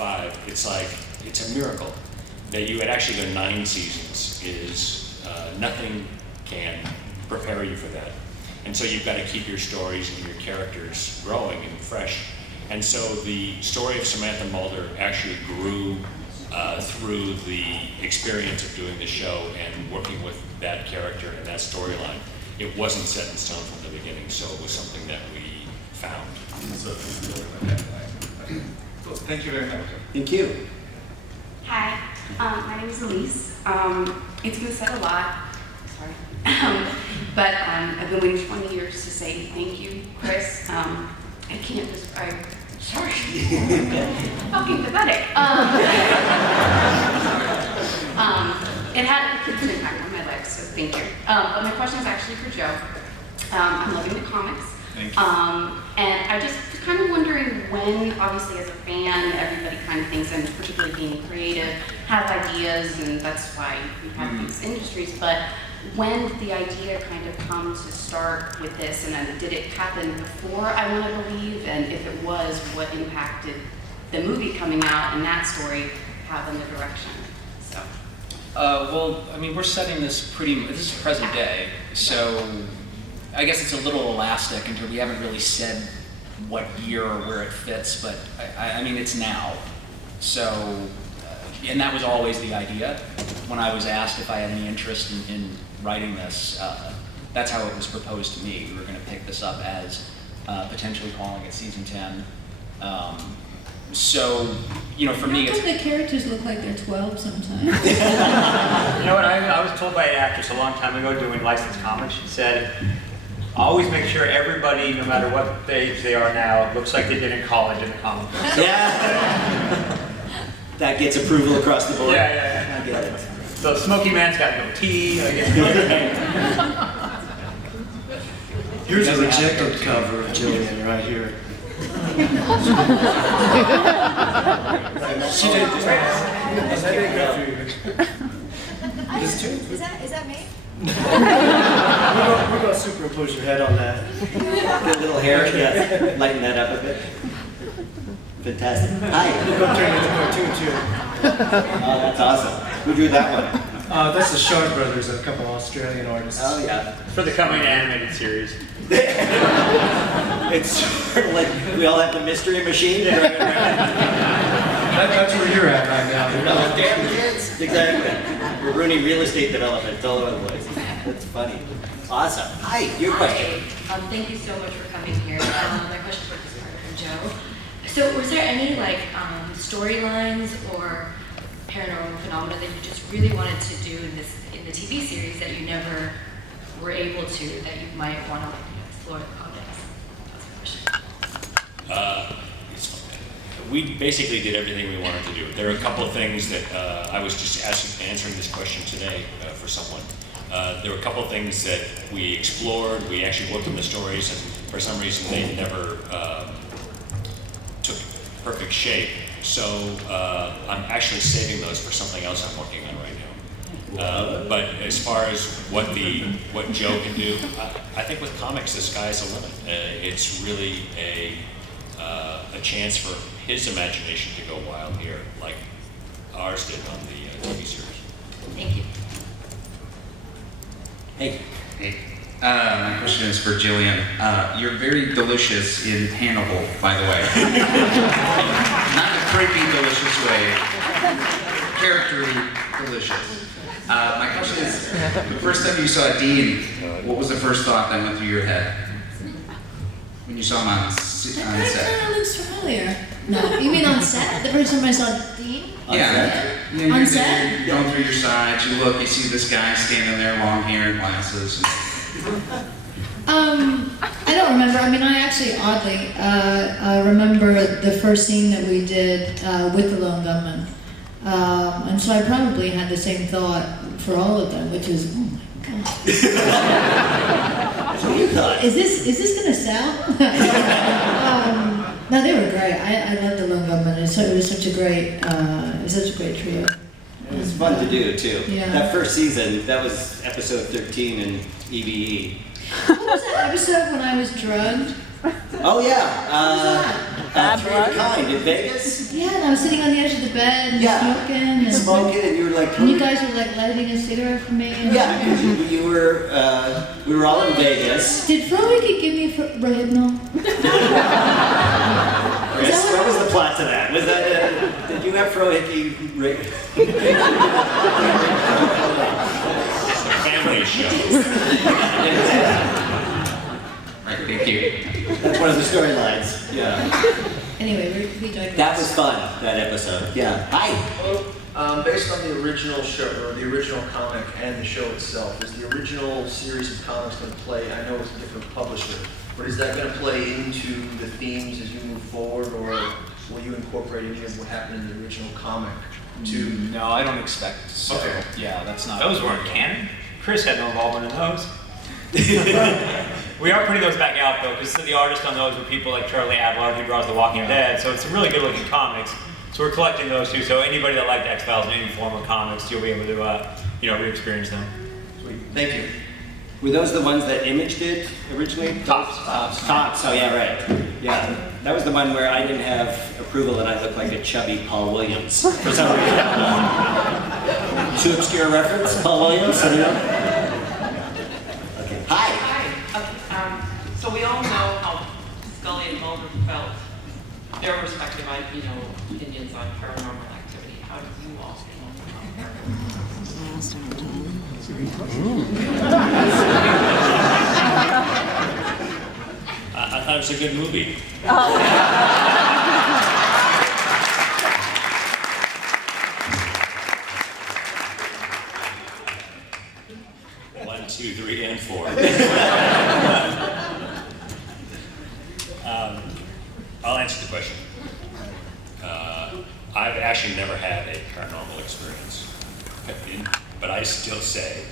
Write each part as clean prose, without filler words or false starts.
5, it's like, it's a miracle. That you had actually done 9 seasons is, nothing can prepare you for that. And so you've got to keep your stories and your characters growing and fresh. And so the story of Samantha Mulder actually grew through the experience of doing the show and working with that character and that storyline. It wasn't set in stone from the beginning, so it was something that we found. Well, thank you very much. Thank you. Hi, my name is Elise. It's been said a lot, sorry, but I've been waiting 20 years to say thank you, Chris. I can't describe, sorry, fucking pathetic. It had a huge impact on my life, so thank you. But my question is actually for Joe. I'm loving the comics. Thank you. And I just was kind of wondering when, obviously as a fan, everybody kind of thinks, and particularly being creative, have ideas, and that's why we have these industries, but when did the idea kind of come to start with this, and then did it happen before I Want to Believe, and if it was, what impacted the movie coming out and that story have in the direction? So. Well, I mean, we're setting this this is present day, so I guess it's a little elastic until we haven't really said what year or where it fits, but I mean, it's now. So, and that was always the idea. When I was asked if I had any interest in writing this, that's how it was proposed to me. We were going to pick this up as potentially calling it season 10. So, you know, for me, How come the characters look like they're 12 sometimes? You know what, I was told by an actress a long time ago doing licensed comics, she said, always make sure everybody, no matter what age they are now, looks like they did in college in the comic book. Yeah. That gets approval across the board. Yeah. I get it. So Smokey Man's got no tea, I guess. Here's a rejected cover of Jillian right here. She did. Is that me? We're going to superimpose your head on that. Get a little hair, yeah, lighten that up a bit. Fantastic. Hi. We're going to turn it into a cartoon too. Oh, that's awesome. Who drew that one? That's the Sharp Brothers, a couple Australian artists. Oh, yeah. For the coming animated series. It's sort of like we all have the mystery machine. That's where you're at right now. Oh, damn kids. Exactly. We're ruining real estate development. It's all over the place. That's funny. Awesome. Hi, your question. Hi. Thank you so much for coming here. My question was for Joe. So, was there any storylines or paranormal phenomena that you just really wanted to do in the TV series that you never were able to, that you might want to explore the podcast? That's my question. We basically did everything we wanted to do. There are a couple of things that I was just answering this question today for someone. There were a couple of things that we explored. We actually worked on the stories, and for some reason they never took perfect shape. So I'm actually saving those for something else I'm working on right now. But as far as what Joe can do, I think with comics the sky's the limit. It's really a chance for his imagination to go wild here, like ours did on the TV series. Thank you. Hey. Hey. My question is for Jillian. You're very delicious in Hannibal, by the way. Not in a creepy, delicious way. Characterly delicious. My question is, the first time you saw Dean, what was the first thought that went through your head? When you saw him on set? That looks familiar. No, you mean on set? The first time I saw Dean? Yeah. On set? You're going through your sides, you look, you see this guy standing there, long hair and glasses. I don't remember. I mean, I actually oddly remember the first scene that we did with the Lone Gunman. And so I probably had the same thought for all of them, which is, oh my God. Is this gonna sell? No, they were great. I love the Lone Gunman. It was such a great trio. It was fun to do too. Yeah. That first season, that was episode 13 in EVE. What was that episode when I was drugged? Oh yeah. What was that? Three of a Kind in Vegas. Yeah, and I was sitting on the edge of the bed and Yeah. smoking, And you were like, and you guys were like lighting a cigarette for me. And yeah, because you were, we were all in Vegas. Did Frohike give me Rohypnol? Chris, what was the plot to that? Was that, did you have Frohike? It's a family show. Thank you. That's one of the storylines. Yeah. Anyway, we digress. That was fun, that episode. Yeah. Hi. Based on the original show, or the original comic and the show itself, is the original series of comics going to play, I know it's a different publisher, but is that going to play into the themes as you move forward, or will you incorporate any of what happened in the original comic to... No, I don't expect so. Okay. Yeah, that's not. Those weren't canon. Chris had no involvement in those. We are putting those back out though, because the artists on those were people like Charlie Adlard, who draws The Walking Dead, so it's some really good looking comics. So we're collecting those too, so anybody that liked X-Files in any form of comics, you'll be able to re-experience them. Sweet. Thank you. Were those the ones that Image did originally? Tops. Tops, oh yeah, right. Yeah, that was the one where I didn't have approval and I looked like a chubby Paul Williams for some reason. Too obscure reference, Paul Williams? Okay. Hi. So we all know how Scully and Mulder felt, their respective, opinions on paranormal activity. How do you all feel about I thought it was a good movie. 1, 2, 3, and 4. I'll answer the question. I've actually never had a paranormal experience, but I still say,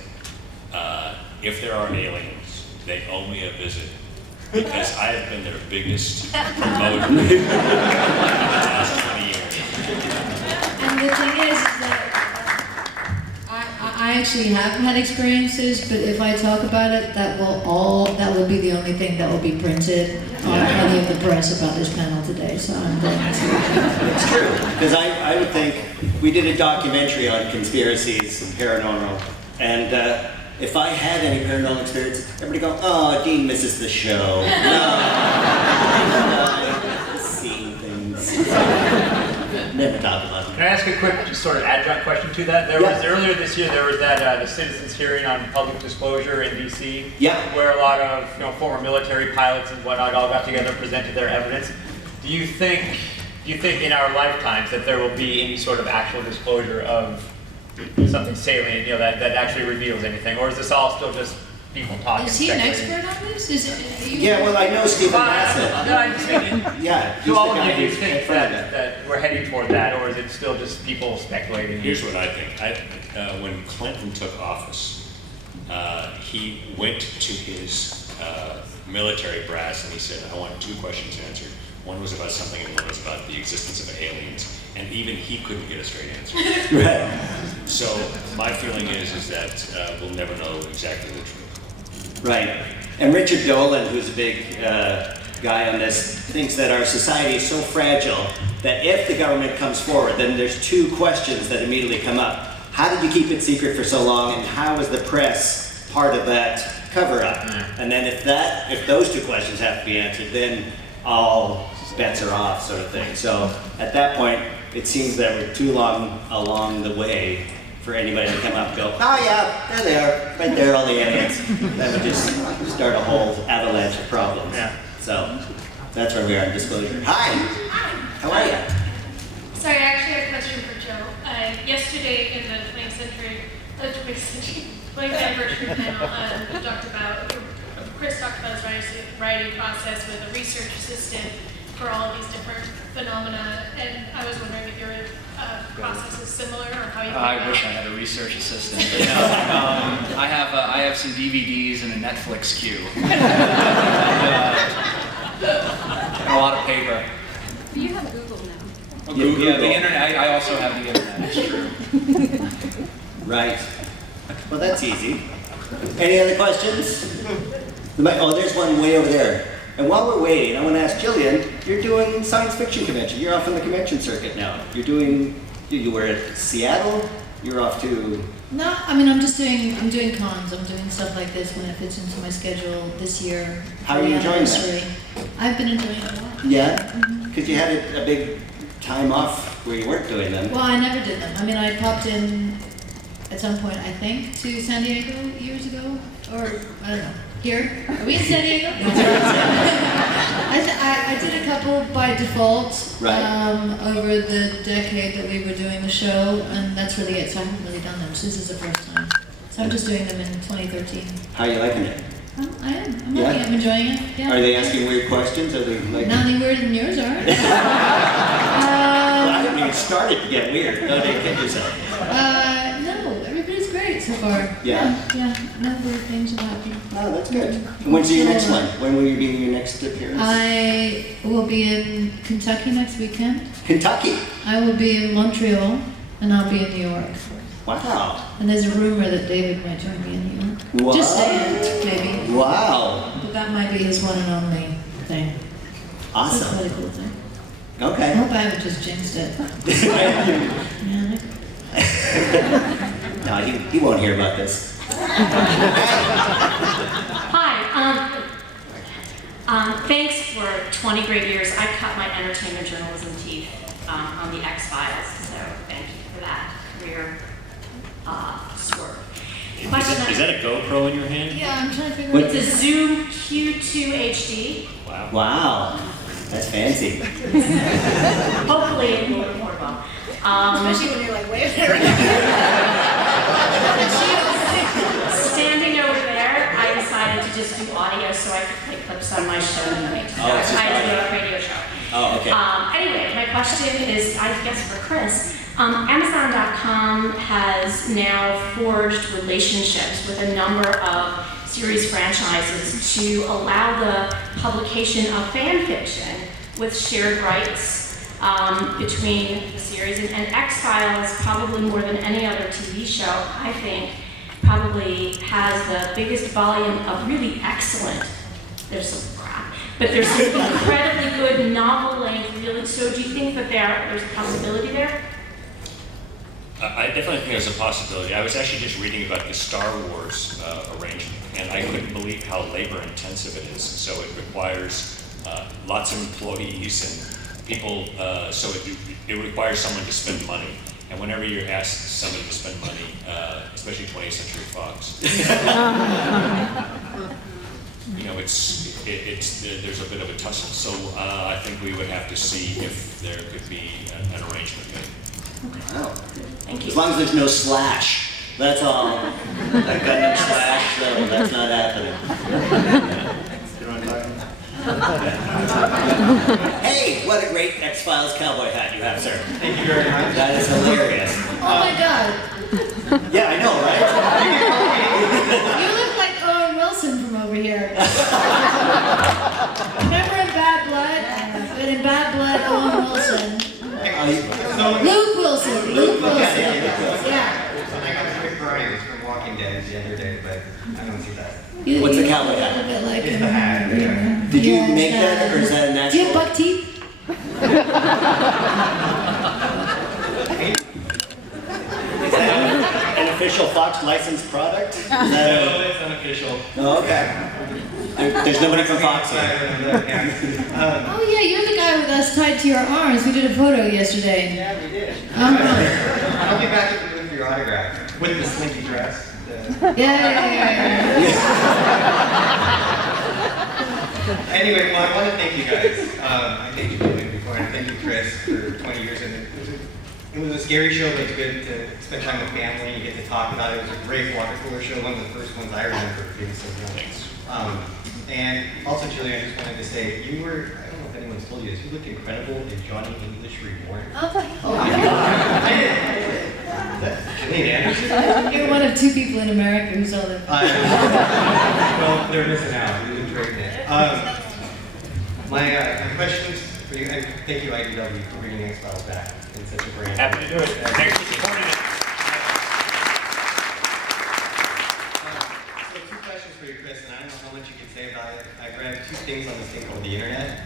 if there are aliens, they owe me a visit, because I have been their biggest promoter for the last 20 years. And the thing is that I actually have had experiences, but if I talk about it, that will be the only thing that will be printed on any of the press about this panel today, so I'm going to. It's true, because I would think, we did a documentary on conspiracies and paranormal, and if I had any paranormal experience, everybody go, oh, Dean misses the show. No, seeing things. Never talk about them. Can I ask a quick sort of adjunct question to that? There was earlier this year there was that the citizens hearing on public disclosure in DC, where a lot of former military pilots and whatnot all got together and presented their evidence. Do you think in our lifetimes that there will be any sort of actual disclosure of something salient, that actually reveals anything, or is this all still just people talking? Is he an speculating? expert on this? Yeah, well, I know Stephen Bassett. I'm just thinking, Yeah, he's do the all of guy you who's think in front of it. that we're heading toward that, or is it still just people speculating? Here's what I think. When Clinton took office, he went to his military brass and he said, I want 2 questions answered. One was about something and one was about the existence of aliens. And even he couldn't get a straight answer. Right. So my feeling is that we'll never know exactly the truth. Right. And Richard Dolan, who's a big guy on this, thinks that our society is so fragile that if the government comes forward, then there's 2 questions that immediately come up. How did you keep it secret for so long, and how was the press part of that cover-up? And then if those 2 questions have to be answered, then all bets are off, sort of thing. So at that point, it seems that we're too long along the way for anybody to come up and go, oh yeah, there they are, right there, all the aliens. That would just start a whole avalanche of problems. Yeah. So that's where we are in disclosure. Hi. How are you? Sorry, I actually have a question for Joe. Yesterday in the 20th anniversary panel, Chris talked about his writing process with a research assistant for all of these different phenomena, and I was wondering if your process is similar or how you. I wish I had a research assistant. But no, I have some DVDs and a Netflix queue. And a lot of paper. You have Google now. Well, yeah, the internet. I also have the internet. It's true. Right. Well, that's easy. Any other questions? Oh, there's one way over there. And while we're waiting, I want to ask Jillian, you're doing science fiction convention. You're off on the convention circuit now. You were at Seattle, you're off to... No, I mean, I'm doing cons. I'm doing stuff like this when it fits into my schedule this year. How are you enjoying that? I've been enjoying it a lot. Yeah? Because you had a big time off where you weren't doing them. Well, I never did them. I mean, I popped in at some point, I think, to San Diego years ago, or I don't know. Here? Are we in San Diego? I did a couple by default over the decade that we were doing the show, and that's really it. So I haven't really done them. So this is the first time. So I'm just doing them in 2013. How are you liking it? I am. I'm liking it. I'm enjoying it. Yeah. Are they asking weird questions? Are they like... Not any weirder than yours are. Well, I haven't even started to get weird. Don't you kid yourself? No, everybody's great so far. Yeah? Yeah, no weird things have happened. Oh, that's good. And when's your next one? When will you be in your next appearance? I will be in Kentucky next weekend. Kentucky? I will be in Montreal, and I'll be in New York. Wow. And there's a rumor that David might join me in New York. Wow. Just saying, maybe. Wow. But that might be his one and only thing. Awesome. That's a really cool thing. Okay. I hope I haven't just jinxed it. Yeah. No, he won't hear about this. Hi. Thanks for 20 great years. I cut my entertainment journalism teeth on the X-Files, so thank you for that career swerve. Is that a GoPro in your hand? Yeah, I'm trying to figure out. It's a Zoom Q2 HD. Wow. Wow. That's fancy. Hopefully it will record well. Especially when you're like way Standing over there, I decided to just do audio so I could play clips on my show tonight. Oh, it's just I do audio. a radio show. Oh, okay. Anyway, my question is, I guess for Chris, Amazon.com has now forged relationships with a number of series franchises to allow the publication of fan fiction with shared rights between the series. And X-Files, probably more than any other TV show, I think, probably has the biggest volume of really excellent, there's some crap, but there's some incredibly good novel length, really. So do you think that there's a possibility there? I definitely think there's a possibility. I was actually just reading about the Star Wars arrangement, and I couldn't believe how labor intensive it is. So it requires lots of employees and people, so it requires someone to spend money. And whenever you're asked somebody to spend money, especially 20th Century Fox, you know, there's a bit of a tussle. So I think we would have to see if there could be an arrangement made. Wow. Thank you. As long as there's no slash. That's all. I've got no slash, so that's not happening. Hey, what a great X-Files cowboy hat you have, sir. Thank you very much. That is hilarious. Oh my God. Yeah, I know, right? You look like Owen Wilson from over here. Remember in Bad Blood? But in Bad Blood, Owen Wilson. Luke Wilson. Luke Wilson. Yeah. I got a quick drawings from Walking Dead the other day, but I don't see that. What's a cowboy hat? A little bit like It's him. the hat, yeah. Did you Yeah, make that, or is that a Do natural? you have buck teeth? Is that an official Fox licensed product? Is that No, it's unofficial. Oh, okay. There's nobody from Fox here. Oh yeah, you're the guy with us tied to your arms. We did a photo yesterday. Yeah, we did. Uh-huh. I'll be back at the room for your autograph with the slinky dress. Yeah. Anyway, well, I want to thank you guys. I thank you before, and thank you, Chris, for 20 years. And it was a scary show, but it's good to spend time with family and get to talk about it. It was a great water cooler show, one of the first ones I remember being so young. And also, Jillian, I just wanted to say, you were, I don't know if anyone's told you this, you look incredible in Johnny English Reborn. Jillian Anderson? You're one of two people in America who saw that. Well, they're missing out. You didn't trade it. My questions for you, and thank you, IDW, for bringing X-Files back in such a brand. Happy to do it. Thanks for supporting it. So two questions for you, Chris, and I don't know how much you can say about it. I grabbed two things on this thing called the internet.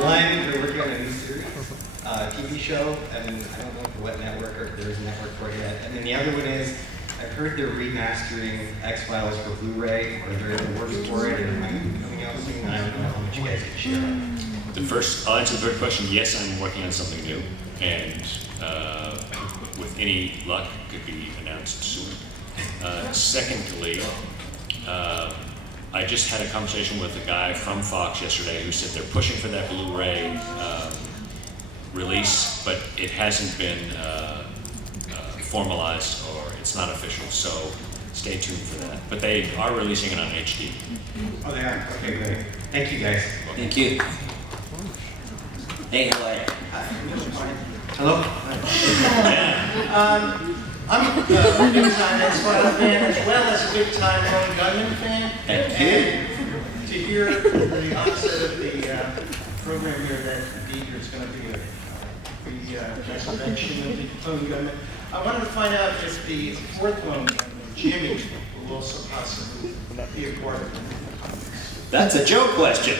One, we're working on a new series, TV show, and I don't know for what network or if there's a network for it yet. And then the other one is, I've heard they're remastering X-Files for Blu-ray, or they're in the works for it, and coming out soon. I don't know how much you guys can share. I'll answer the third question. Yes, I'm working on something new, and with any luck, could be announced soon. Secondly, I just had a conversation with a guy from Fox yesterday who said they're pushing for that Blu-ray release, but it hasn't been formalized or it's not official, so stay tuned for that. But they are releasing it on HD. Oh, they are? Okay, great. Thank you, guys. Thank you. Hey, how are you? Hello. I'm a news on X-Files fan as well as a big time Lone Gunman fan. Thank you. And to hear the onset of the program here that indeed there's going to be the resurrection of the Lone Gunman, I wanted to find out if the fourth Lone Gunman, Jimmy, will also possibly be a part of it. That's a joke question.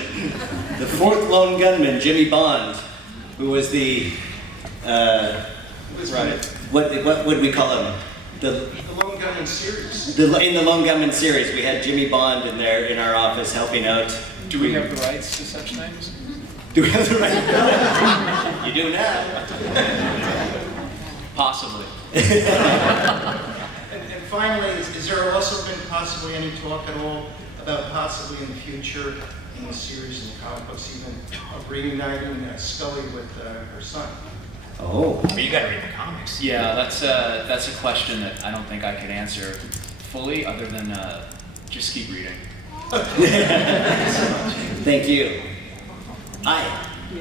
The fourth lone gunman, Jimmy Bond, who was the, what would we call him? The Lone Gunman series. In the Lone Gunman series, we had Jimmy Bond in there in our office helping out. Do we have the rights to such things? Do we have the rights? You do now. Possibly. And finally, is there also been possibly any talk at all about possibly in the future, in the series, in the comic books even, of reuniting Scully with her son? Oh. But you gotta read the comics. Yeah, that's a question that I don't think I could answer fully, other than just keep reading. Thank you. Hi.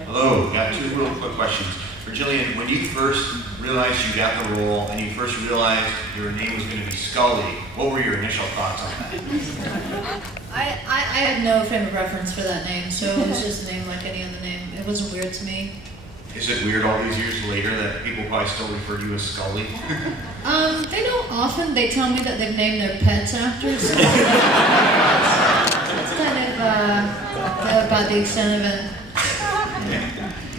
Hello, got two real quick questions. For Jillian, when you first realized you got the role and you first realized your name was going to be Scully, what were your initial thoughts on that? I had no frame of reference for that name, so it was just a name like any other name. It wasn't weird to me. Is it weird all these years later that people probably still refer to you as Scully? They don't often. They tell me that they've named their pets after. So it's kind of about the extent of it.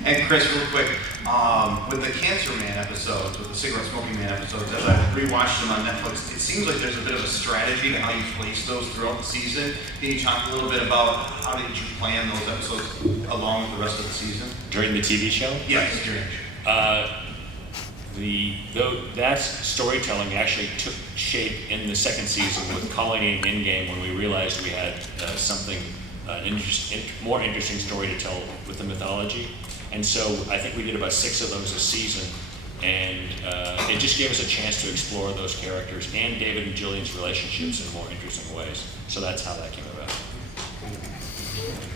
And Chris, real quick, with the Cancer Man episodes, with the Cigarette Smoking Man episodes, as I rewatched them on Netflix, it seems like there's a bit of a strategy to how you place those throughout the season. Can you talk a little bit about how did you plan those episodes along with the rest of the season? During the TV show? Yes, during. That storytelling actually took shape in the second season with Colony and Endgame when we realized we had something, more interesting story to tell with the mythology. And so I think we did about 6 of those a season, and it just gave us a chance to explore those characters and David and Jillian's relationships in more interesting ways. So that's how that came about.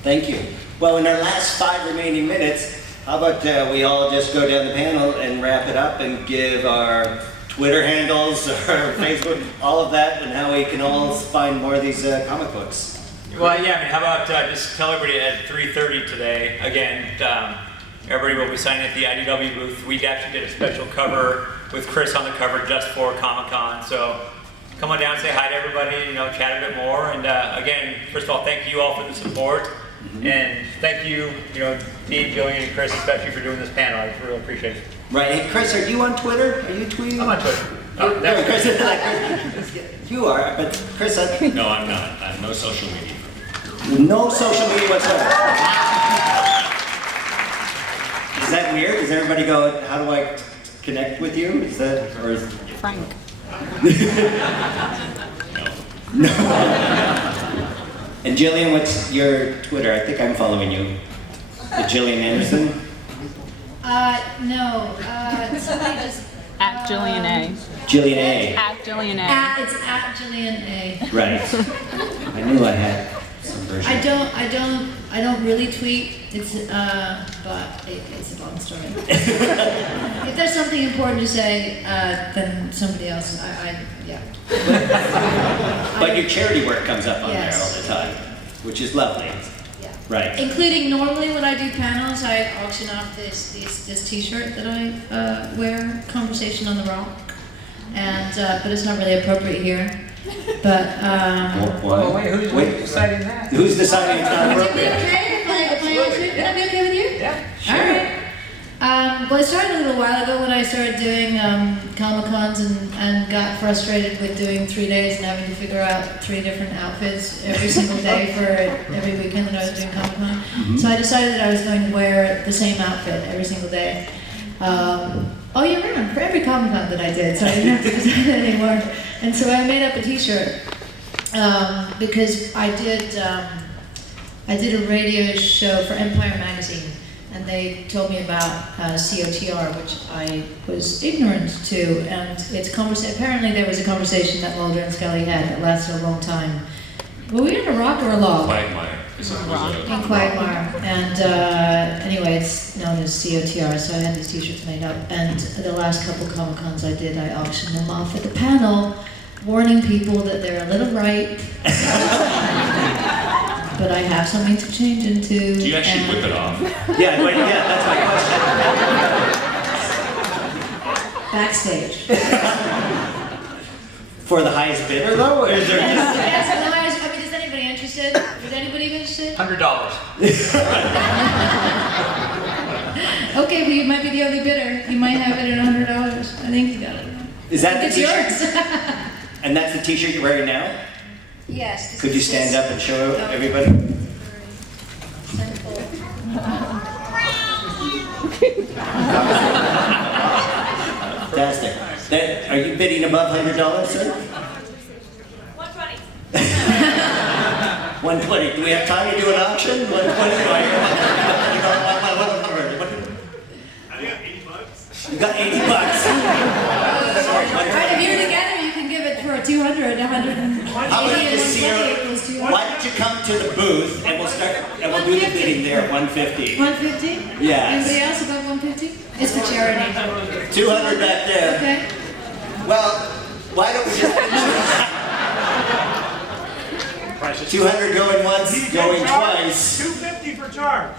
Thank you. Well, in our last 5 remaining minutes, how about we all just go down the panel and wrap it up and give our Twitter handles, our Facebook, all of that, and how we can all find more of these comic books. Well, yeah, I mean, how about just tell everybody at 3:30 today, again, everybody will be signing at the IDW booth. We actually did a special cover with Chris on the cover just for Comic-Con. So come on down, say hi to everybody, chat a bit more. And again, first of all, thank you all for the support. Mm-hmm. And thank you, Dean, Jillian, and Chris, especially for doing this panel. I really appreciate it. Right. Hey, Chris, are you on Twitter? Are you tweeting? I'm on Twitter. Oh, Chris, you are, but Chris, No, I'm not. I have no social media. No social media whatsoever. Is that weird? Does everybody go, how do I connect with you? Is that, or is Frank. No. And Jillian, what's your Twitter? I think I'm following you. Jillian Anderson? No. Somebody just... At Jillian A. Jillian A. At Jillian A. It's at Jillian A. Right. I knew I had some version. I don't really tweet. It's but it's a long story. If there's something important to say, then somebody else. Yeah. But your charity work comes up on Yes. there all the time, which is lovely. Yeah. Right. Including normally when I do panels, I auction off this T-shirt that I wear, "Conversation on the Rock," and but it's not really appropriate here. But, Why? Oh, wait, who's deciding that? Who's deciding it's not would you be appropriate? okay if I asked you? Would that be okay with you? Yeah, All right. Well, I started a little while ago when I started doing Comic-Cons and got frustrated with doing 3 days and having to figure out 3 different outfits every single day for every weekend that I was doing Comic-Con. So I decided that I was going to wear the same outfit every single day. All year round, for every Comic-Con that I did, so I didn't have to decide that anymore. And so I made up a t-shirt because I did a radio show for Empire Magazine. And they told me about COTR, which I was ignorant to, and apparently there was a conversation that Mulder and Scully had that lasted a long time. Were we in a rock or a log? Quagmire. In Quagmire. And anyway, it's known as COTR, so I had these t-shirts made up. And the last couple Comic-Cons I did, I auctioned them off at the panel, warning people that they're a little ripe. But I have something to change into. Do you actually whip it off? Yeah, that's my question. Backstage. For the highest bidder, though? Or is there just... Yes, I mean, is anybody interested? Is anybody interested? $100. Okay, well, you might be the only bidder. You might have it at $100. I think you got it. Is that the It's t-shirt? yours. And that's the t-shirt you're wearing now? Yes. Could you stand up and show everybody? Fantastic. Are you bidding above $100, sir? 120. 120. Do we have time to do an auction? 120. I got $80. You got $80. All right, if you're together, you can give it for 200, 100. How about you just see why don't you come to the booth and we'll do the bidding there at 150. 150? Yes. Anybody else above 150? It's for charity. 200 back there. Okay. Well, why don't we just 200 going once, going twice. 250 for charge.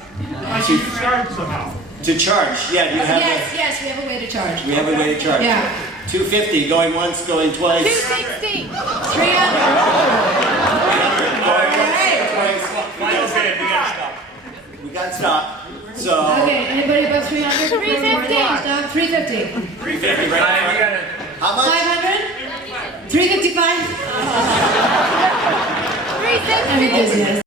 I should charge somehow. To charge, yeah. Do you have Yes, we have a way to charge. We have a way to charge. Yeah. 250 going once, going twice. 260. 300. We got to stop. So. Okay, anybody above 300? 350. Stop. 350. 350 right now. How much? 500? 355. 350. I'm enthusiastic.